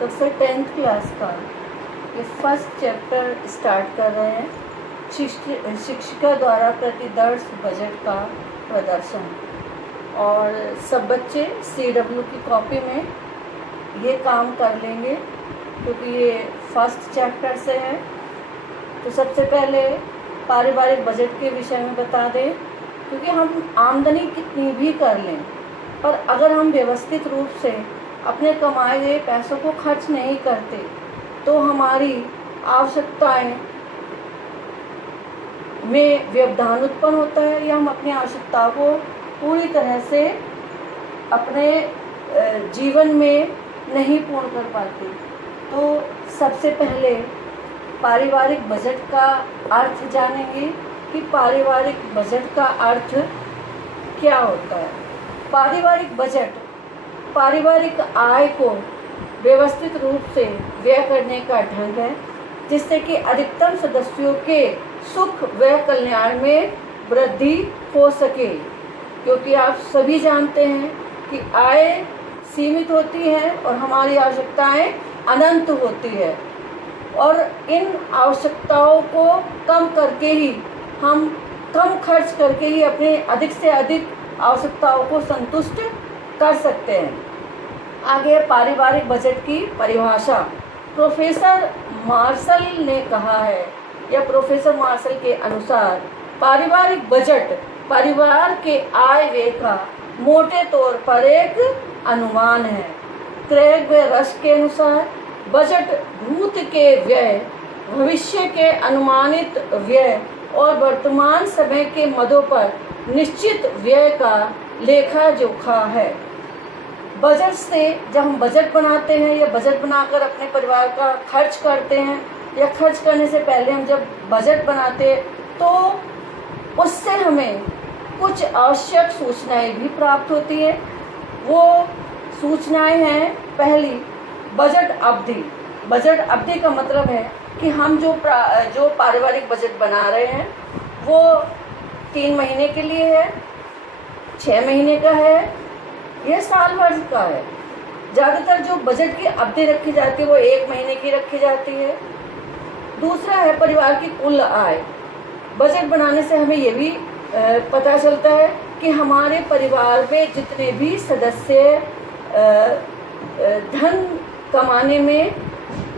कक्षा 10th class का ये फर्स्ट चैप्टर स्टार्ट कर रहे हैं। शिक्षिका द्वारा प्रतिदर्श बजट का प्रदर्शन। और सब बच्चे CW की कॉपी में ये काम कर लेंगे क्योंकि ये फर्स्ट चैप्टर से है। तो सबसे पहले पारिवारिक बजट के विषय में बता दें, क्योंकि हम आमदनी कितनी भी कर लें पर अगर हम व्यवस्थित रूप से अपने कमाए गए पैसों को खर्च नहीं करते तो हमारी आवश्यकताएं में व्यवधान उत्पन्न होता है या हम अपनी आवश्यकताओं को पूरी तरह से अपने जीवन में नहीं पूर्ण कर पाते। तो सबसे पहले पारिवारिक बजट का अर्थ जानेंगे कि पारिवारिक बजट का अर्थ क्या होता है। पारिवारिक बजट पारिवारिक आय को व्यवस्थित रूप से व्यय करने का ढंग है जिससे कि अधिकतम सदस्यों के सुख व कल्याण में वृद्धि हो सके। क्योंकि आप सभी जानते हैं कि आय सीमित होती है और हमारी आवश्यकताएं अनंत होती है, और इन आवश्यकताओं को कम करके ही हम कम खर्च करके ही अपने अधिक से अधिक आवश्यकताओं को संतुष्ट कर सकते हैं। आगे पारिवारिक बजट की परिभाषा प्रोफेसर मार्शल ने कहा है, या प्रोफेसर मार्शल के अनुसार पारिवारिक बजट परिवार के आय व्यय का मोटे तौर पर एक अनुमान है। क्रेग व रश के अनुसार बजट भूत के व्यय, भविष्य के अनुमानित व्यय और वर्तमान समय के मदों पर निश्चित व्यय का लेखा जोखा है। बजट से जब हम बजट बनाते हैं या बजट बनाकर अपने परिवार का खर्च करते हैं या खर्च करने से पहले हम जब बजट बनाते हैं तो उससे हमें कुछ आवश्यक सूचनाएं भी प्राप्त होती है। वो सूचनाएं हैं, पहली बजट अवधि। बजट अवधि का मतलब है कि हम जो पारिवारिक बजट बना रहे हैं वो 3 महीने के लिए है, 6 महीने का है, यह साल भर का है। ज़्यादातर जो बजट की अवधि रखी जाती है वो 1 महीने की रखी जाती है। दूसरा है परिवार की कुल आय। बजट बनाने से हमें ये भी पता चलता है कि हमारे परिवार में जितने भी सदस्य धन कमाने में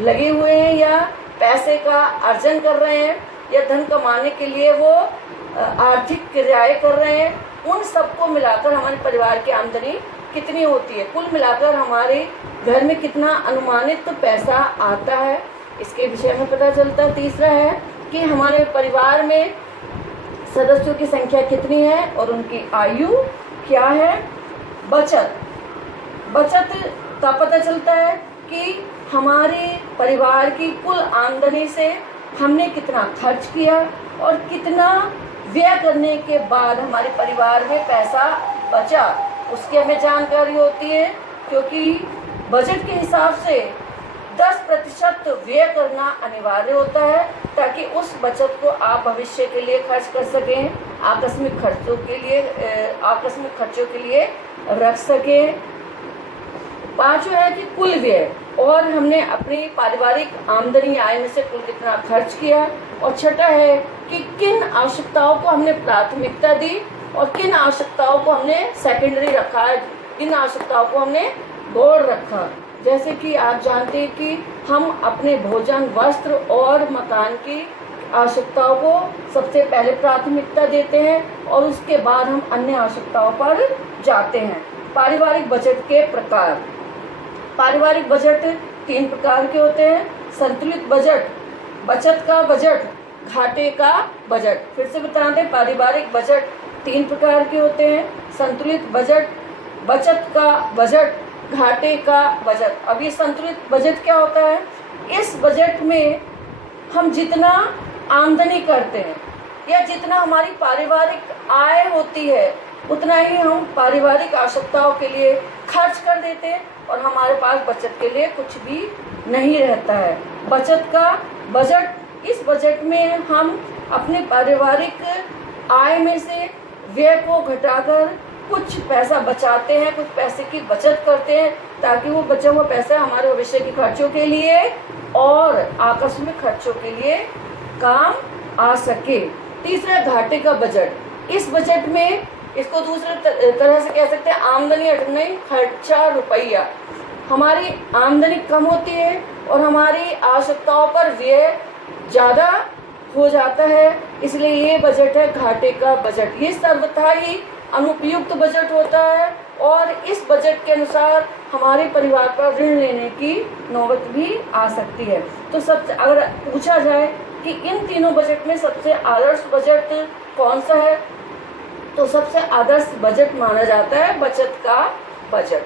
लगे हुए हैं या पैसे का अर्जन कर रहे हैं या धन कमाने के लिए वो आर्थिक क्रियाएं कर रहे हैं, उन सबको मिलाकर हमारे परिवार की आमदनी कितनी होती है, कुल मिलाकर हमारे घर में कितना अनुमानित पैसा आता है, इसके विषय में पता चलता है। तीसरा है कि हमारे परिवार में सदस्यों की संख्या कितनी है और उनकी आयु क्या है। बचत का पता चलता है कि हमारे परिवार की कुल आमदनी से हमने कितना खर्च किया और कितना व्यय करने के बाद हमारे परिवार में पैसा बचा, उसकी हमें जानकारी होती है। क्योंकि बजट के हिसाब से 10% व्यय करना अनिवार्य होता है ताकि उस बचत को आप भविष्य के लिए खर्च कर सकें, आकस्मिक खर्चों के लिए रख सकें। पांचवा है कि कुल व्यय, और हमने अपनी पारिवारिक आमदनी आय में से कुल कितना खर्च किया। और छठा है कि किन आवश्यकताओं को हमने प्राथमिकता दी और किन आवश्यकताओं को हमने सेकेंडरी रखा, किन आवश्यकताओं को हमने गौण रखा। जैसे कि आप जानते हैं कि हम अपने भोजन, वस्त्र और मकान की आवश्यकताओं को सबसे पहले प्राथमिकता देते हैं और उसके बाद हम अन्य आवश्यकताओं पर जाते हैं। पारिवारिक बजट के प्रकार। पारिवारिक बजट 3 प्रकार के होते हैं। संतुलित बजट, बचत का बजट, घाटे का बजट। फिर से बता दें, पारिवारिक बजट 3 प्रकार के होते हैं। संतुलित बजट, बचत का बजट, घाटे का बजट। अब ये संतुलित बजट क्या होता है? इस बजट में हम जितना आमदनी करते हैं या जितना हमारी पारिवारिक आय होती है उतना ही हम पारिवारिक आवश्यकताओं के लिए खर्च कर देते हैं और हमारे पास बचत के लिए कुछ भी नहीं रहता है। बचत का बजट, इस बजट में हम अपने पारिवारिक आय में से व्यय को घटाकर कुछ पैसा बचाते हैं, कुछ पैसे की बचत करते हैं ताकि वो बचा हुआ पैसा हमारे भविष्य के खर्चों के लिए और आकस्मिक खर्चों के लिए काम आ सके। तीसरा, घाटे का बजट। इस बजट में इसको दूसरे तरह से कह सकते हैं आमदनी अटने खर्चा रुपया। हमारी आमदनी कम होती है और हमारी आवश्यकताओं पर व्यय ज़्यादा हो जाता है, इसलिए ये बजट है घाटे का बजट। ये सर्वथा ही अनुपयुक्त बजट होता है और इस बजट के अनुसार हमारे परिवार पर ऋण लेने की नौबत भी आ सकती है। तो सबसे अगर पूछा जाए कि इन तीनों बजट में सबसे आदर्श बजट कौन सा है, तो सबसे आदर्श बजट माना जाता है बचत का बजट।